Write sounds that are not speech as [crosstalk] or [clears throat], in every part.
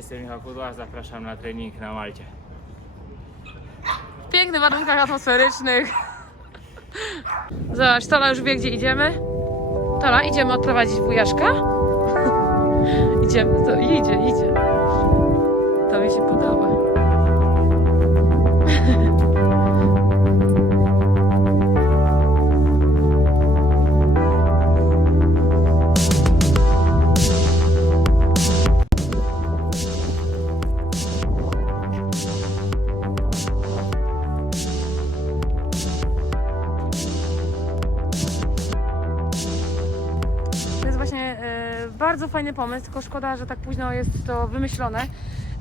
Jestem Michał Kudła, zapraszam na trening na Malcie. W pięknych warunkach atmosferycznych. Zobacz, Tola już wie, gdzie idziemy. Tola, idziemy odprowadzić wujaszka? [laughs] idziemy, to idzie, idzie. Fajny pomysł, tylko szkoda, że tak późno jest to wymyślone.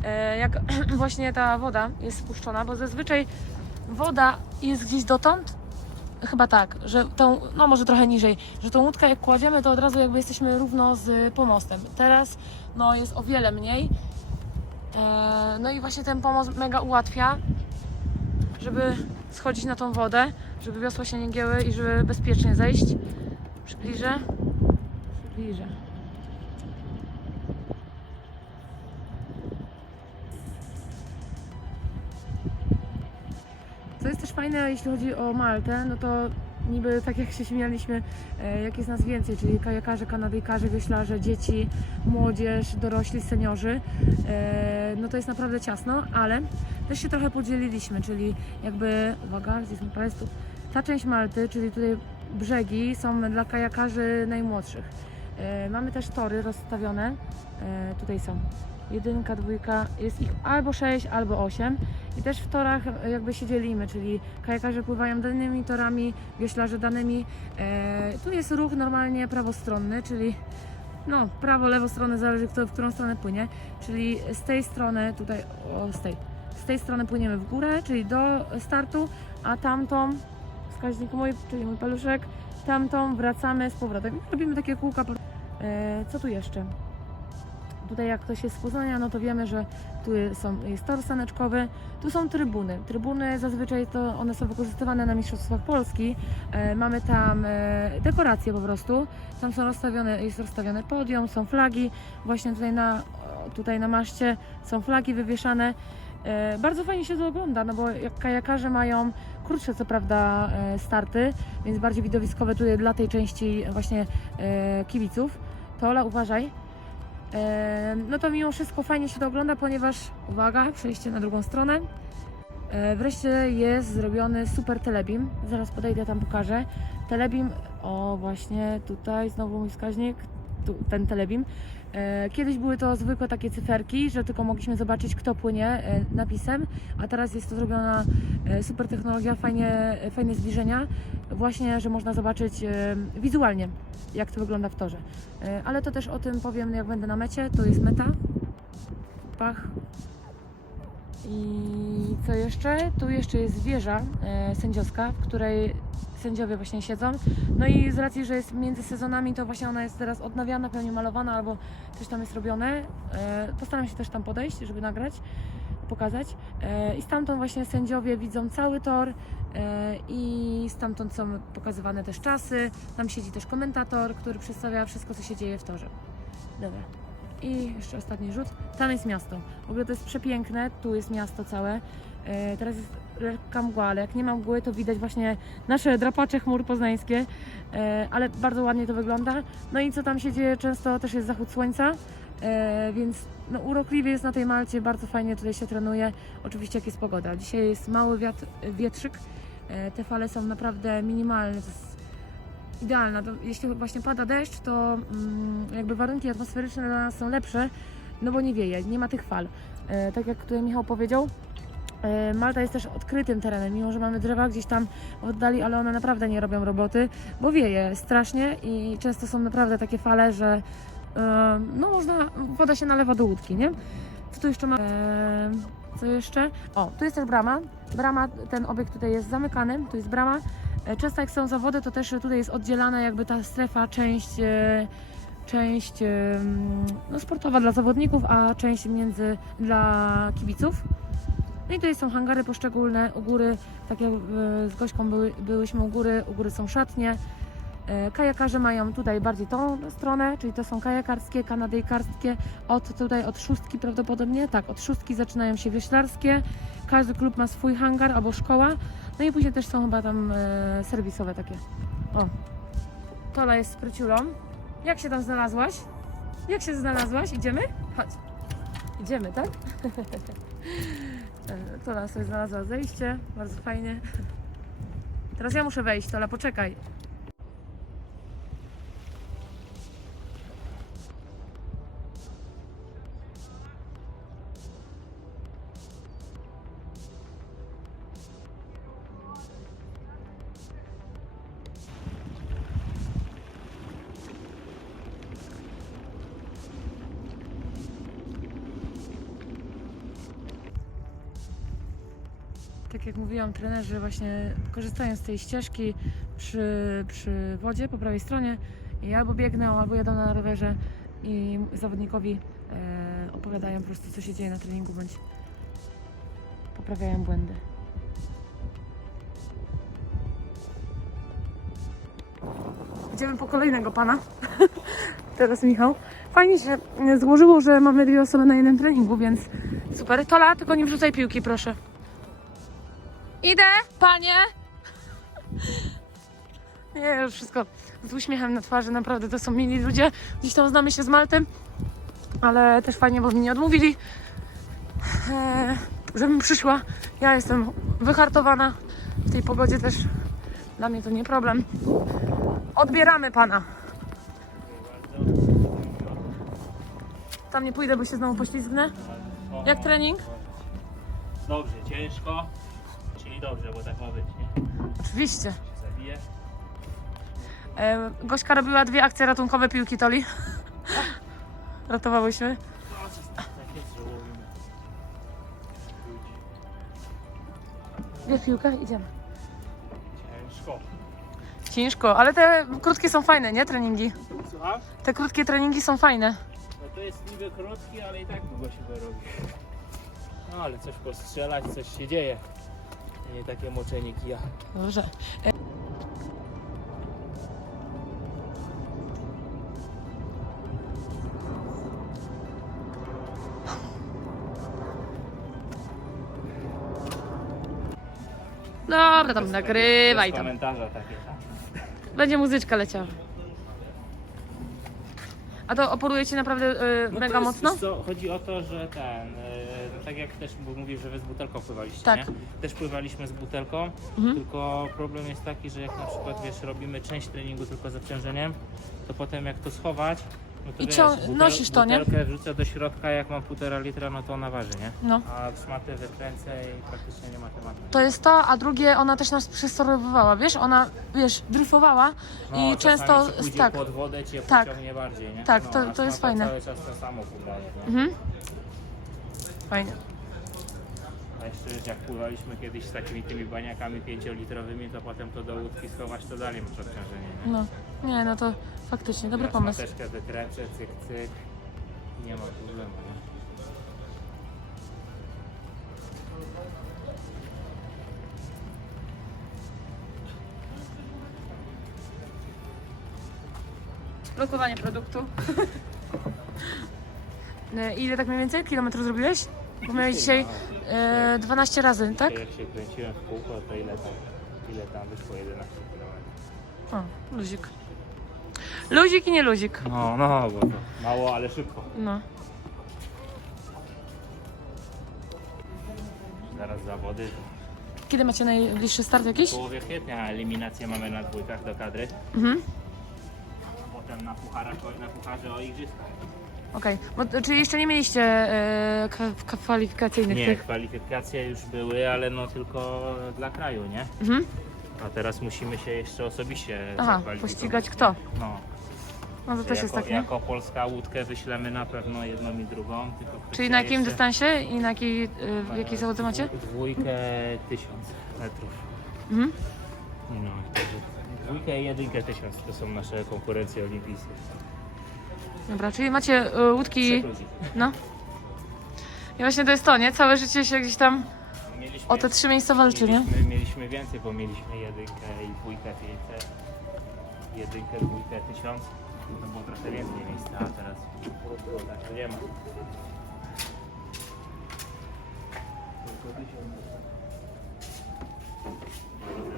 E, jak [clears throat] właśnie ta woda jest spuszczona, bo zazwyczaj woda jest gdzieś dotąd. Chyba tak, że tą, no może trochę niżej, że tą łódkę jak kładziemy, to od razu jakby jesteśmy równo z pomostem. Teraz no jest o wiele mniej. E, no i właśnie ten pomost mega ułatwia, żeby schodzić na tą wodę, żeby wiosła się nie gięły i żeby bezpiecznie zejść. Przybliżę. Bliżej. Fajne, jeśli chodzi o Maltę, no to niby tak jak się śmialiśmy, e, jak jest nas więcej, czyli kajakarze, kanadyjkarze, wioślarze, dzieci, młodzież, dorośli, seniorzy, e, no to jest naprawdę ciasno, ale też się trochę podzieliliśmy, czyli jakby, uwaga, gdzieś mi tu, ta część Malty, czyli tutaj brzegi są dla kajakarzy najmłodszych. E, Mamy też tory rozstawione. Tutaj są jedynka, dwójka, jest ich albo 6, albo 8. I też w torach e, jakby się dzielimy, czyli kajakarze pływają danymi torami, wioślarze danymi. E, Tu jest ruch normalnie prawostronny, czyli no, prawo, lewo stronę, zależy kto w którą stronę płynie. Czyli z tej strony, tutaj, o, z tej, z tej strony płyniemy w górę, czyli do startu, a tamtą, wskaźnik mój, czyli mój paluszek, tamtą wracamy z powrotem. Robimy takie kółka. E, co tu jeszcze? Tutaj jak ktoś jest z Poznania, no to wiemy, że tu są, jest tor saneczkowy, tu są trybuny. Trybuny zazwyczaj to one są wykorzystywane na Mistrzostwach Polski. E, mamy tam e, dekoracje po prostu. Tam są rozstawione, jest rozstawione podium, są flagi. Właśnie tutaj na, tutaj na maszcie są flagi wywieszane. E, bardzo fajnie się to ogląda, no bo jak kajakarze mają krótsze co prawda e, starty, więc bardziej widowiskowe tutaj dla tej części właśnie e, kibiców. To Ola, uważaj. No to mimo wszystko fajnie się to ogląda, ponieważ, uwaga, przejście na drugą stronę. E, wreszcie jest zrobiony super telebim. Zaraz podejdę tam pokażę. Telebim, o właśnie tutaj znowu mój wskaźnik, tu, ten telebim. E, Kiedyś były to zwykłe takie cyferki, że tylko mogliśmy zobaczyć kto płynie e, napisem, a teraz jest to zrobiona e, super technologia, fajnie, fajne zbliżenia, właśnie, że można zobaczyć wizualnie jak to wygląda w torze. Ale to też o tym powiem jak będę na mecie, to jest meta. Pach. I co jeszcze? Tu jeszcze jest wieża e, sędziowska, w której sędziowie właśnie siedzą. No i z racji, że jest między sezonami, to właśnie ona jest teraz odnawiana, pewnie malowana albo coś tam jest robione. E, postaram się też tam podejść, żeby nagrać, pokazać. E, I stamtąd właśnie sędziowie widzą cały tor e, i stamtąd są pokazywane też czasy. Tam siedzi też komentator, który przedstawia wszystko, co się dzieje w torze. Dobra. I jeszcze ostatni rzut. Tam jest miasto. W ogóle to jest przepiękne. Tu jest miasto całe. E, teraz jest lekka mgła, ale jak nie ma mgły, to widać właśnie nasze drapacze chmur poznańskie. E, ale bardzo ładnie to wygląda. No i co tam się dzieje? Często też jest zachód słońca. E, więc no, urokliwie jest na tej Malcie, bardzo fajnie tutaj się trenuje. Oczywiście jak jest pogoda. Dzisiaj jest mały wiatr, wietrzyk. Te fale są naprawdę minimalne. Idealna. To, jeśli właśnie pada deszcz, to mm, jakby warunki atmosferyczne dla nas są lepsze, no bo nie wieje, nie ma tych fal. E, tak jak tutaj Michał powiedział, e, Malta jest też odkrytym terenem, mimo że mamy drzewa gdzieś tam w oddali, ale one naprawdę nie robią roboty, bo wieje strasznie i często są naprawdę takie fale, że e, no można, woda się nalewa do łódki, nie? Co tu jeszcze? E, co jeszcze? O, tu jest też brama. Brama, ten obiekt tutaj jest zamykany, tu jest brama. E, Często jak są zawody, to też tutaj jest oddzielana jakby ta strefa, część, e, część e, mm, no, sportowa dla zawodników, a część między dla kibiców. No i tutaj są hangary poszczególne, u góry, tak jak z Gośką były, byłyśmy u góry, u góry są szatnie. Kajakarze mają tutaj bardziej tą stronę, czyli to są kajakarskie, kanadyjkarskie, od tutaj od szóstki prawdopodobnie, tak, od szóstki zaczynają się wioślarskie, każdy klub ma swój hangar albo szkoła, no i później też są chyba tam e, serwisowe takie. O, Tola jest z pryciulą. Jak się tam znalazłaś? Jak się znalazłaś? Idziemy? Chodź. Idziemy, tak? [laughs] E, Tola sobie znalazła zejście, bardzo fajnie. Teraz ja muszę wejść, Tola, poczekaj. Mówiłam, trenerzy właśnie korzystają z tej ścieżki przy, przy wodzie po prawej stronie i albo biegną, albo jadą na rowerze i zawodnikowi e, opowiadają po prostu, co się dzieje na treningu, bądź poprawiają błędy. Idziemy po kolejnego pana. [laughs] Teraz Michał. Fajnie się złożyło, że mamy dwie osoby na jednym treningu, więc super. Tola, tylko nie wrzucaj piłki, proszę. Idę, panie! Nie, już wszystko z uśmiechem na twarzy, naprawdę to są mili ludzie. Gdzieś tam znamy się z Maltem, ale też fajnie, bo mi nie odmówili, eee, żebym przyszła. Ja jestem wyhartowana w tej pogodzie też. Dla mnie to nie problem. Odbieramy pana. Tam nie pójdę, bo się znowu poślizgnę. Jak trening? Dobrze, ciężko, dobrze, bo tak ma być, nie? Oczywiście. Się zabije. E, Gośka robiła dwie akcje ratunkowe piłki Toli. [laughs] Ratowałyśmy. No, coś tak jest, że łowimy. Dwie piłkę, idziemy. Ciężko. Ciężko, ale te krótkie są fajne, nie? Treningi. Słucham? Te krótkie treningi są fajne. No to jest niby krótki, ale i tak długo się to robi. No ale coś postrzelać, coś się dzieje. Nie takie moczenie kija. Dobrze. E, Dobra, tam nagrywaj tam. komentarza takie tam. Będzie muzyczka leciała. A to oporujecie naprawdę y, mega mocno? Co, chodzi o to, że ten, e, tak jak też mówisz, że wy z butelką pływaliście, Tak. nie? Też pływaliśmy z butelką, Mhm. tylko problem jest taki, że jak na przykład wiesz, robimy część treningu tylko z obciążeniem, to potem jak to schować, no to I wiesz, cią- nosisz to, nie? butelkę wrzucę do środka, jak mam półtora litra, no to ona waży, nie? No. A szmatę wykręcę i praktycznie nie ma tematu. To jest to, a drugie ona też nas przesterowywała, wiesz? Ona, wiesz, dryfowała No, i czasami często ci pójdzie tak. pod wodę cię Tak. pociągnie bardziej, nie? Tak, no, to- a to jest szmata fajne. cały czas to samo podaje, nie? Mhm. Fajnie. A jeszcze jak pływaliśmy kiedyś z takimi tymi baniakami pięciolitrowymi, to potem to do łódki schować, to dalej masz obciążenie. Nie? No. Nie, no to faktycznie dobry Teraz pomysł. Mateczkę wykręcę, cyk, cyk. Nie ma problemu. Nie? Lokowanie produktu. [laughs] E, Ile tak mniej więcej kilometrów zrobiłeś? Bo miałeś dzisiaj e, 12 razy, tak? Jak się kręciłem w kółko, to ile tam, ile tam wyszło? 11 km. O, luzik. Luzik i nie luzik. No, no, bo to mało, ale szybko. No. Zaraz zawody. Kiedy macie najbliższy start jakiś? W połowie kwietnia eliminację mamy na dwójkach do kadry. Mhm. Potem na pucharach, na pucharze o igrzyskach. Okej. Czyli jeszcze nie mieliście e, kwa- kwa- kwalifikacyjnych Nie, tych? kwalifikacje już były, ale no tylko dla kraju, nie? Mhm. A teraz musimy się jeszcze osobiście Aha, zakwalifikować. pościgać kto? No. No to też jako, jest tak, nie? jako Polska łódkę wyślemy na pewno jedną i drugą. Tylko Czyli kwestia na jakim jeszcze- dystansie i na jakiej, w jakiej zawodze macie? Dwójkę tysiąc metrów. Mhm. No, także dwójkę i jedynkę tysiąc to są nasze konkurencje olimpijskie. Dobra, czyli macie y, łódki, Trzech ludzi. no. I właśnie to jest to, nie? Całe życie się gdzieś tam Mieliśmy, o te trzy miejsca walczy, nie? mieliśmy, mieliśmy więcej, bo mieliśmy jedynkę i dwójkę 500. jedynkę, dwójkę, tysiąc, to było trochę więcej miejsca, a teraz tak to nie ma. Tylko tysiąc.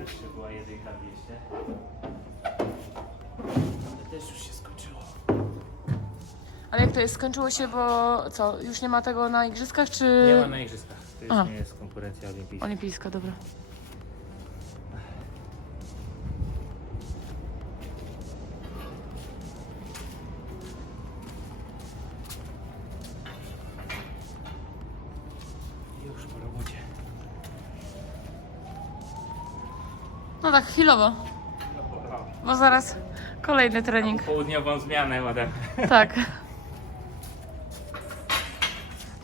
Jeszcze była jedynka 200. Ale też już się. Ale jak to jest? Skończyło się, bo co? Już nie ma tego na igrzyskach, czy... Nie ma na igrzyskach. To już Aha. nie jest konkurencja olimpijska. Olimpijska, dobra. Już po robocie. No tak, chwilowo, bo zaraz kolejny trening. Południową zmianę ładem. Tak. [laughs]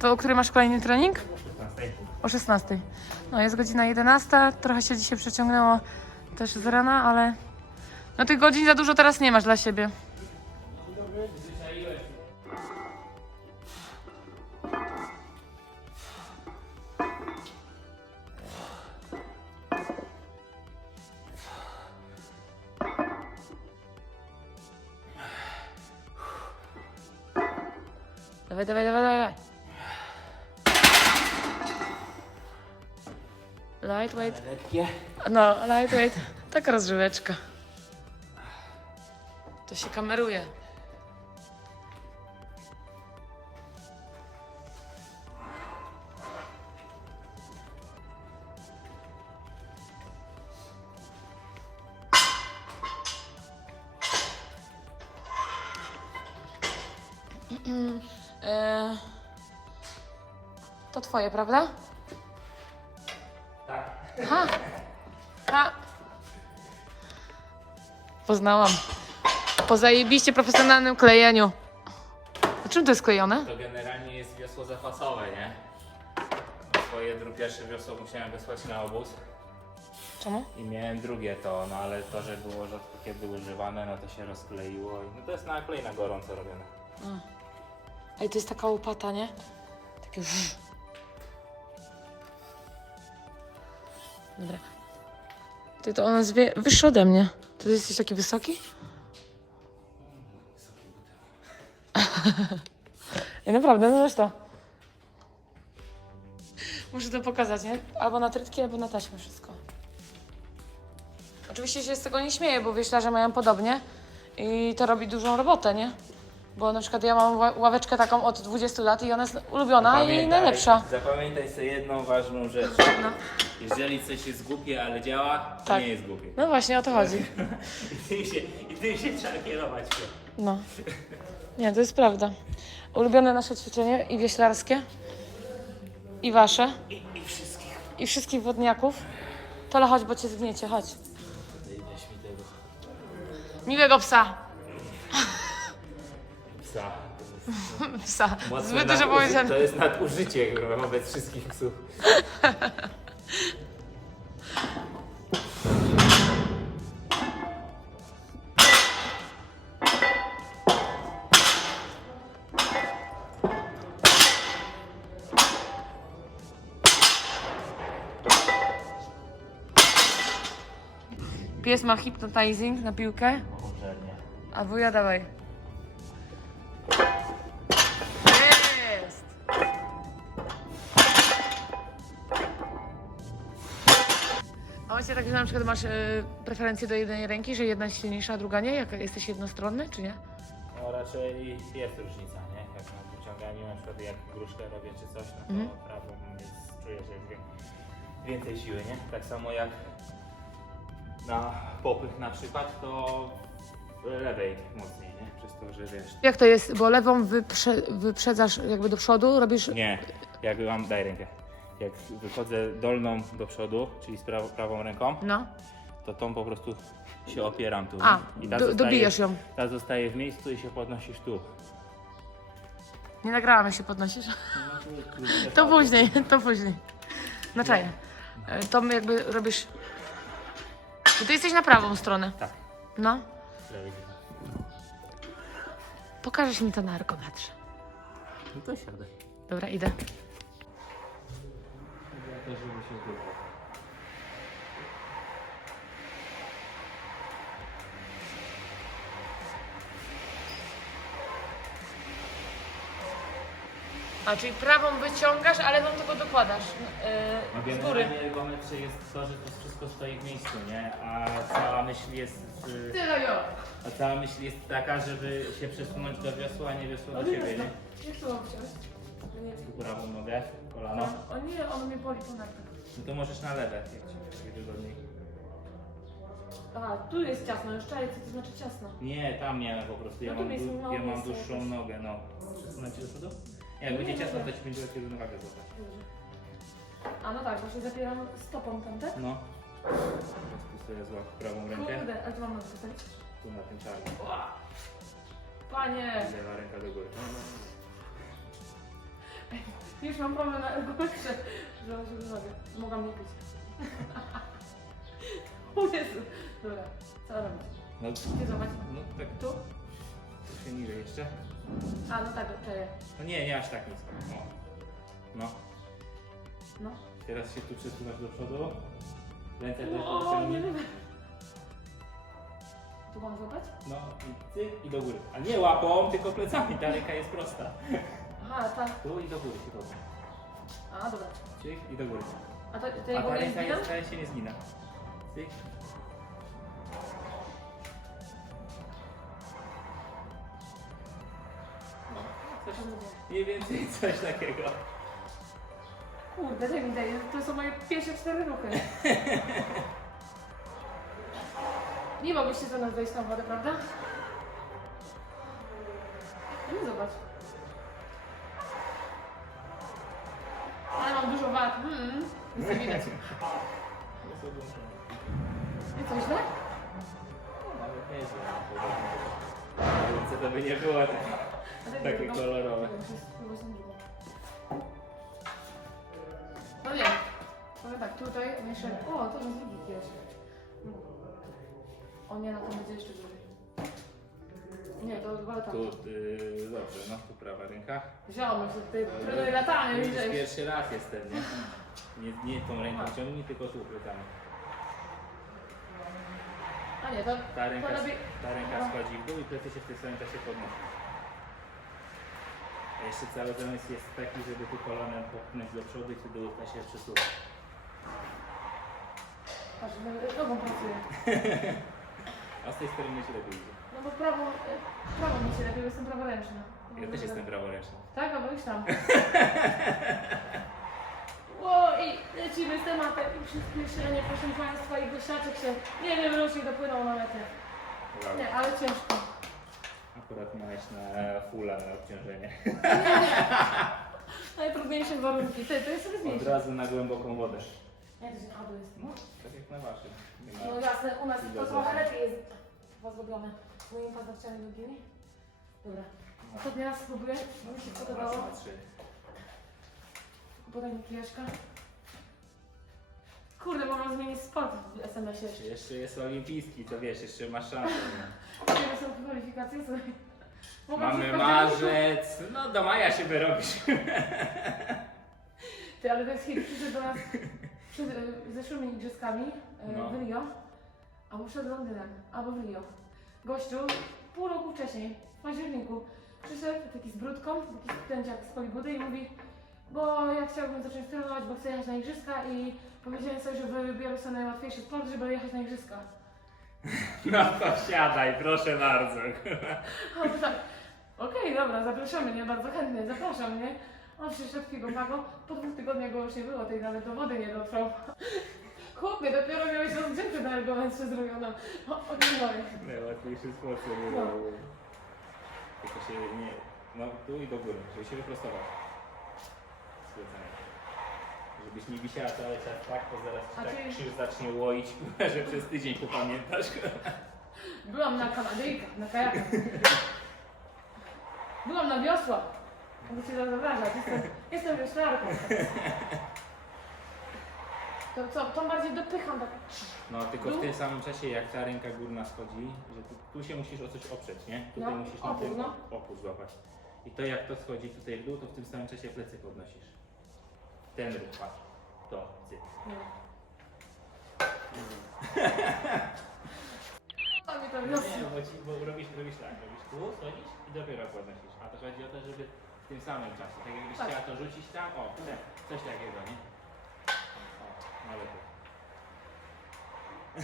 To o której masz kolejny trening? 16. O 16. No jest godzina 11. Trochę się dzisiaj przeciągnęło też z rana, ale no tych godzin za dużo teraz nie masz dla siebie. Dawaj, dawaj, dawaj, dawaj. Lightweight. No, lightweight. Taka rozrzeweczka. To się kameruje. [clears throat] E, To twoje, prawda? Ha! Ha! Poznałam. Po zajebiście profesjonalnym klejeniu. A czym to jest klejone? To generalnie jest wiosło zapasowe, nie? Swoje dru- pierwsze wiosło musiałem wysłać na obóz Czemu? i miałem drugie to, no ale to, że było rzadko kiedy używane, no to się rozkleiło. i- No to jest na klej na gorąco robione. Ej, to jest taka łopata, nie? Takie żż. Dobra. Ty to ona jest wie- wyższa ode mnie. Ty jesteś taki wysoki? Ej, naprawdę, no to. Muszę to pokazać, nie? Albo na trytki, albo na taśmę wszystko. Oczywiście się z tego nie śmieję, bo wieślarze mają podobnie i to robi dużą robotę, nie? Bo na przykład ja mam ła- ławeczkę taką od 20 lat i ona jest ulubiona i najlepsza. Zapamiętaj sobie jedną ważną rzecz. No. Jeżeli coś jest głupie, ale działa, to Tak. nie jest głupie. no właśnie o to chodzi. [laughs] I tym się, i tym się trzeba kierować. No. Nie, to jest prawda. Ulubione nasze ćwiczenie i wieślarskie, i wasze, I, I wszystkich. i wszystkich wodniaków. Tola, chodź, bo cię zgniecie, chodź. Miłego psa. Psa. Psa. Mocno Zbyt dużo naduży- powiedziane. To jest nadużycie kurwa, wobec wszystkich psów. Pies ma hypnotizing na piłkę, a wuja dawaj. Przykład masz e, preferencję do jednej ręki, że jedna jest silniejsza, a druga nie? Jak jesteś jednostronny, czy nie? No raczej jest różnica, nie? Jak na pociąganiu, na przykład jak gruszkę robię czy coś, no to Mhm. prawą jest, czuję, że jest więcej siły, nie? Tak samo jak na popych na przykład, to lewej mocniej, nie? Przez to, że wiesz... Jak to jest? Bo lewą wyprze, wyprzedzasz jakby do przodu, robisz... Nie, jak mam, daj rękę. Jak wychodzę dolną do przodu, czyli z prawo, prawą ręką, No. to tą po prostu się opieram tu. A? I do, ją. Ta zostaje w miejscu i się podnosisz tu. Nie nagrałam, jak się podnosisz. To [laughs] później, to później. Na czaję. E, To my jakby robisz... I ty jesteś na prawą stronę. Tak. No. Pokażesz mi to na ergometrze. No to siadaj. Dobra, idę też żeby się zdobyło. A, czyli prawą wyciągasz, a lewą tylko dokładasz yy, A yy, z góry. generalnie w momencie jest to, że to wszystko stoi w miejscu, nie? A cała myśl jest, y, Tyle jo. a cała myśl jest taka, żeby się przesunąć do wiosła, a nie wiosło do no siebie, nie? Jak to mam wciąć? No. Prawą nogę, kolano. O nie, ono mnie boli po nartach. No to możesz na lewe, jak ci będzie wygodniej. Aha, tu jest ciasno, już czaję, co to znaczy ciasno. Nie, tam miałem po prostu. Ja No tu mam, mało ja mam miejsca dłuższą jakieś. nogę, no. Przesunąć cię do przodu? Nie, jak Nie, będzie nie, ciasno, nie. to ci będzie łatwiej równowagę złapać. Dobrze. A no tak, właśnie zapieram stopą tam, tak? No. Po prostu sobie złap prawą rękę. Kurde, ale to mam na postawić? Tu na tym czarnym. Panie, lewa ręka do góry. Już mam problem na że się nogę. Mogłam nie pić. o Jezu. Dobra, co robić? No, Gdzie zobacz? no tak, Tu? troszkę niżej jeszcze. A, no tak, czaję. No nie, nie aż tak nisko. No. No. No. Teraz się tu przesuwasz do przodu. Ręce też O, nie lubię. Tu mam złapać? No i cyk i do góry. A nie łapą, tylko plecami. Ta ręka jest prosta. Aha, ta. Tu i do góry się podnieś. A, dobra. Cyk i do góry. A to, to A ta nie ręka zginam? jest, ta się nie zgina. Cyk. No, coś, mniej więcej coś takiego. Kurde, daj mi daje. To są moje pierwsze cztery ruchy. Nie mogłyście za nas wejść na wodę, prawda? No zobacz. Ale mam dużo wad. Mm, nic nie widać. Nie coś źle? Nawet nie jest Ręce to by nie było tak- tak takie kolorowe. No nie. Powiem tak, tutaj jeszcze... O, to jest drugi pies. O nie, no to będzie jeszcze dłużej. Nie, to chyba tam. Tu, yy, dobrze, no tu prawa ręka. Ziomek, że tutaj trenuję latanie, Widzisz, widzisz. pierwszy raz jestem, nie? Nie, nie tą ręką ciągnij, tylko tu plecami. A nie, to, Ta ręka, to robi... ta ręka schodzi w dół i plecy się w tym samym czasie podnoszą. A jeszcze cały zamysł jest taki, żeby tu kolanem popchnąć do przodu i wtedy łupka się przesuwa. Patrz, no, nogą pracuję. [laughs] A z tej strony się lepiej idzie. No bo prawą, e, prawą mi się lepiej, bo jestem praworęczna. Ja też jestem praworęczny. Tak, albo już tam. [laughs] Ło, i lecimy z tematem i przyspieszenie, proszę Państwa, i gościaczek się, nie wiem, ruszy dopłynął na metę. Wow. Nie, ale ciężko. Akurat miałeś na fulla na obciążenie. [laughs] Najtrudniejsze warunki. Ty, to jest sobie Od razu na głęboką wodę. Jak to się jest? No, tak jak na waszym. Nie ma- No jasne, u nas to trochę lepiej jest chyba zrobione. Z moimi paznokciami długimi. Dobra. Ostatni raz spróbuję, bo mi się podobało. Dwa, trzy. Podaj mi kijaszka. Kurde, mogę zmienić sport w SMS-ie. Jeszcze jest olimpijski, to wiesz, jeszcze masz szansę. nie? [laughs] Nie są kwalifikacje. Mogę Mamy marzec, no do maja się wyrobisz. Ty, ale to jest hit. Przyszedł do nas przed e, zeszłymi igrzyskami e, No. w Rio, albo przed Londynem, albo w Rio. Gościu pół roku wcześniej, w październiku, przyszedł taki z brudką, taki studenciak z Hollywoodu i mówi, bo ja chciałbym zacząć trenować, bo chcę jechać na igrzyska i powiedziałem sobie, że wybiorę sobie najłatwiejszy sport, żeby jechać na igrzyska. [laughs] No to siadaj, proszę bardzo. A [laughs] on tak, okej, dobra, zapraszamy, nie, bardzo chętnie, zapraszam, nie? On przyszedł mago, po dwóch tygodniach go już nie było, tej nawet do wody nie dotrwał. Chłopie, dopiero miałeś rozgrzewkę na argumencie zrobioną. O, o. Najłatwiejszy sposób. No. Tylko się nie... No tu i do góry, żeby się wyprostować. Splecenie. Żebyś nie wisiała cały czas tak, to zaraz ci A tak ty- krzyż zacznie łoić, [laughs] że przez tydzień popamiętasz. Byłam na Kanadyjkach, na kajakach. [laughs] Byłam na wiosłach. Mogę cię wyobrażać, jestem, jestem wioslarką. To co, to bardziej dopycham tak. No tylko w tym samym czasie jak ta ręka górna schodzi, że tu, tu się musisz o coś oprzeć, nie? Tutaj No, musisz na opór, tym no. opór złapać. I to jak to schodzi tutaj w dół, to w tym samym czasie plecy podnosisz. Ten ruch, patrz. To, cyk. Nie. [laughs] To mi to Nie, wiosło. bo, ci, bo robisz, robisz tak, robisz tu, schodzisz i dopiero podnosisz. A to chodzi o to, żeby w tym samym czasie. Tak jakbyś chciała to rzucić tam, o, coś takiego, nie? O, no lepiej.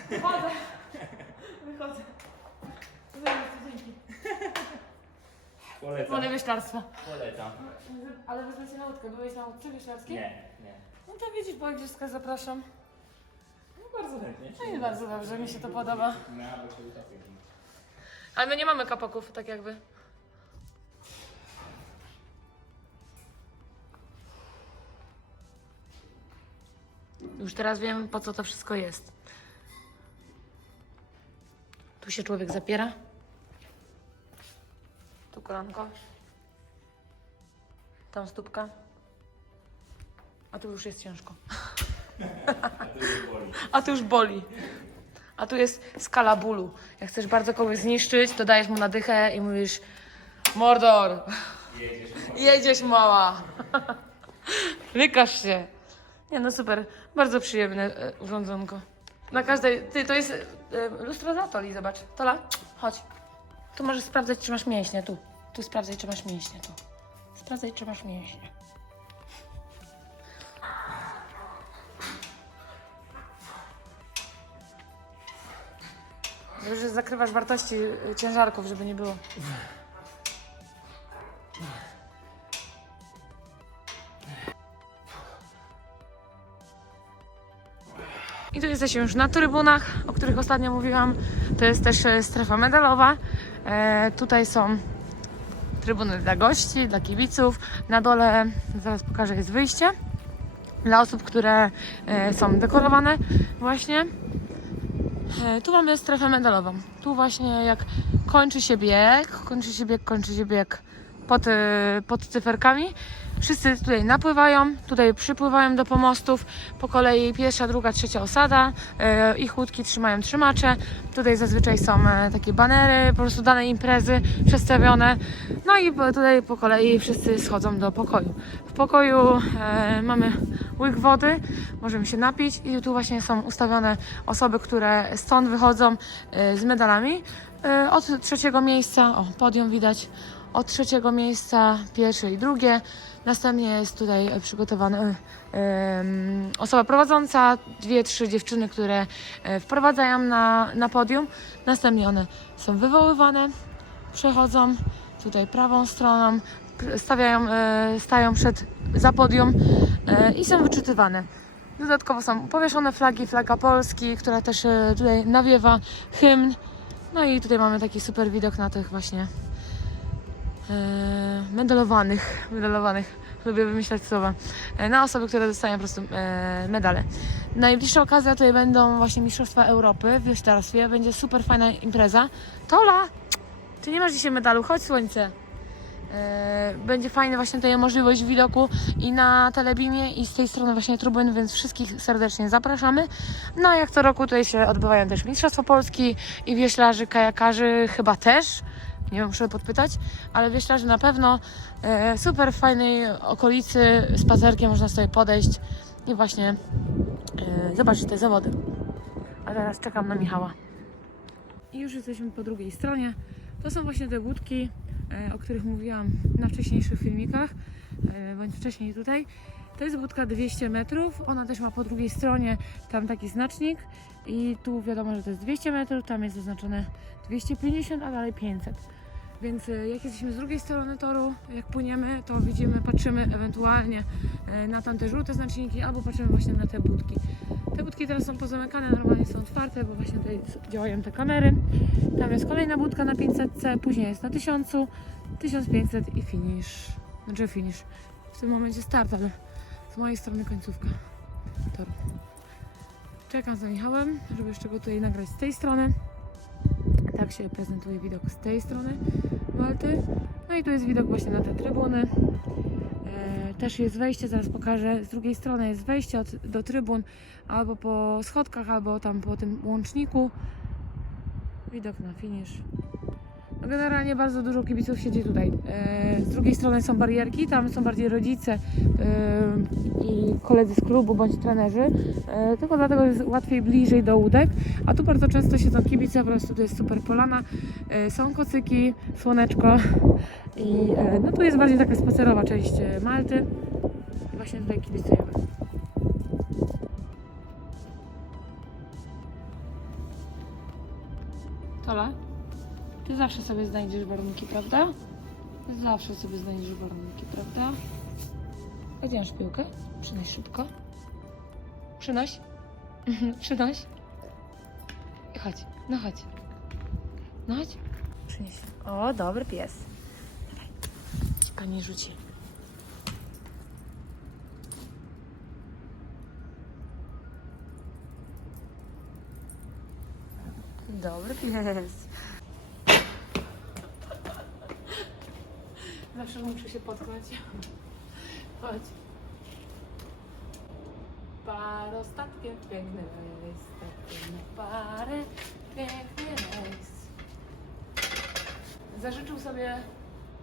Wychodzę. Wychodzę. Dzięki. Polecam. Wolę wyślarstwo. Polecam. Ale wezmę cię na łódkę. Byłeś na łódce wyślarskiej? Nie, nie. No to widzisz, bo Igrzyska zapraszam. No bardzo chętnie. No i bardzo dobrze, mi się to podoba. No, bo się. Ale my nie mamy kapaków, tak jakby. Już teraz wiem, po co to wszystko jest. Tu się człowiek zapiera. Tu kolanko. Tam stópka. A tu już jest ciężko. [laughs] A tu już boli. A tu jest skala bólu. Jak chcesz bardzo kogoś zniszczyć, to dajesz mu na dychę i mówisz Mordor, Jedziesz. jedziesz mała. [laughs] Wykaż się. Nie no super, bardzo przyjemne e, urządzonko. Na każdej, ty to jest e, lustro dla Toli, zobacz. Tola, chodź. Tu możesz sprawdzać, czy masz mięśnie, tu. Tu sprawdzaj, czy masz mięśnie, tu. Sprawdzaj, czy masz mięśnie. Dobrze, że zakrywasz wartości y, ciężarków, żeby nie było. I tu jesteśmy już na trybunach, o których ostatnio mówiłam. To jest też e, strefa medalowa. E, tutaj są trybuny dla gości, dla kibiców. Na dole, zaraz pokażę, jest wyjście dla osób, które e, są dekorowane właśnie. E, Tu mamy strefę medalową. Tu właśnie jak kończy się bieg, kończy się bieg, kończy się bieg pod, e, pod cyferkami. Wszyscy tutaj napływają, tutaj przypływają do pomostów. Po kolei pierwsza, druga, trzecia osada. E, Ich łódki trzymają trzymacze. Tutaj zazwyczaj są e, takie banery, po prostu dane imprezy przedstawione. No i tutaj po kolei wszyscy schodzą do pokoju. W pokoju mamy łyk wody, możemy się napić i tu właśnie są ustawione osoby, które stąd wychodzą z medalami. Od trzeciego miejsca, o podium widać, od trzeciego miejsca pierwsze i drugie. Następnie jest tutaj przygotowana e, osoba prowadząca, dwie, trzy dziewczyny, które e, wprowadzają na, na podium. Następnie one są wywoływane, przechodzą tutaj prawą stroną, stawiają, e, stają przed za podium e, i są wyczytywane. Dodatkowo są powieszone flagi, flaga Polski, która też e, tutaj nawiewa hymn. No i tutaj mamy taki super widok na tych właśnie e, medalowanych, medalowanych, lubię wymyślać słowa, e, na osoby, które dostają po prostu e, medale. Najbliższa okazja tutaj będą właśnie Mistrzostwa Europy w wioślarstwie, będzie super fajna impreza. Tola, ty nie masz dzisiaj medalu, chodź słońce. Będzie fajna właśnie tutaj możliwość widoku i na telebinie i z tej strony właśnie trubyn, więc wszystkich serdecznie zapraszamy. No a jak co roku tutaj się odbywają też Mistrzostwa Polski i wioślarzy, kajakarzy chyba też. Nie wiem, muszę podpytać, ale wioślarzy na pewno. E, super fajnej okolicy, spacerkiem można sobie podejść i właśnie e, zobaczyć te zawody. A teraz czekam na Michała. I już jesteśmy po drugiej stronie. To są właśnie te łódki, e, o których mówiłam na wcześniejszych filmikach, bądź wcześniej tutaj. To jest łódka 200 metrów, ona też ma po drugiej stronie tam taki znacznik i tu wiadomo, że to jest 200 metrów, tam jest zaznaczone 250, a dalej 500. Więc e, jak jesteśmy z drugiej strony toru, jak płyniemy, to widzimy, patrzymy ewentualnie e, na tamte żółte znaczniki, albo patrzymy właśnie na te budki. Te budki teraz są pozamykane, normalnie są otwarte, bo właśnie tutaj działają te kamery. Tam jest kolejna budka na 500, później jest na 1000, 1500 i finish. Znaczy finish. W tym momencie start, ale z mojej strony końcówka toru. Czekam za Michałem, żeby jeszcze go tutaj nagrać z tej strony. Tak się prezentuje widok z tej strony Malty. No i tu jest widok właśnie na te trybuny. E, też jest wejście, zaraz pokażę. Z drugiej strony jest wejście od, do trybun albo po schodkach, albo tam po tym łączniku. Widok na finish. Generalnie bardzo dużo kibiców siedzi tutaj. E, z drugiej strony są barierki, tam są bardziej rodzice e, i koledzy z klubu bądź trenerzy, e, tylko dlatego jest łatwiej bliżej do łódek, a tu bardzo często siedzą kibice, po prostu to jest super polana, są kocyki, słoneczko i no tu jest bardziej taka spacerowa część Malty. I właśnie tutaj kibicujemy. Tola, ty zawsze sobie znajdziesz warunki, prawda? Ty zawsze sobie znajdziesz warunki, prawda? Gdzie masz piłkę? Przynoś szybko. Przynoś. [laughs] Przynoś. I chodź. No chodź. No chodź. Przynieś. O, dobry pies. Dawaj. Pani rzuci. Dobry pies. Zawsze muszę się potknąć. [laughs] Chodź. Paro statkiem piękny rejs, statkiem parę piękny rejs. Zażyczył sobie,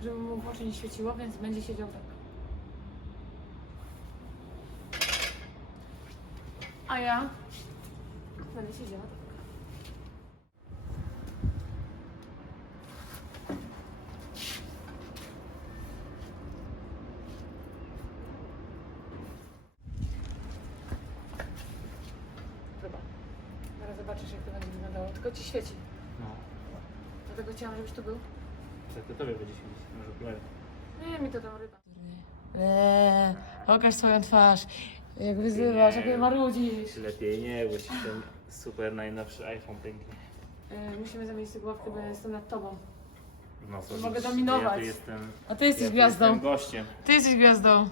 żeby mu w oczy nie świeciło, więc będzie siedział tak. A ja będę siedziała tak. Zobacz. Zaraz zobaczysz, jak to będzie wyglądało. Tylko ci świeci. No, Dlatego chciałam, żebyś tu był. tak to tobie będzie świecić, może lepiej. Nie, mi to tam ryba. Nie, pokaż swoją twarz. Jak wyzywasz, jak mnie marudzisz. Lepiej nie, bo ci ten super najnowszy iPhone pięknie. Yy, musimy zamienić sobie ławkę, bo ja jestem nad tobą. No, co Mogę widzisz, dominować. Ja tu jestem, A ty jesteś ja tu gwiazdą. jestem gościem. Ty jesteś gwiazdą.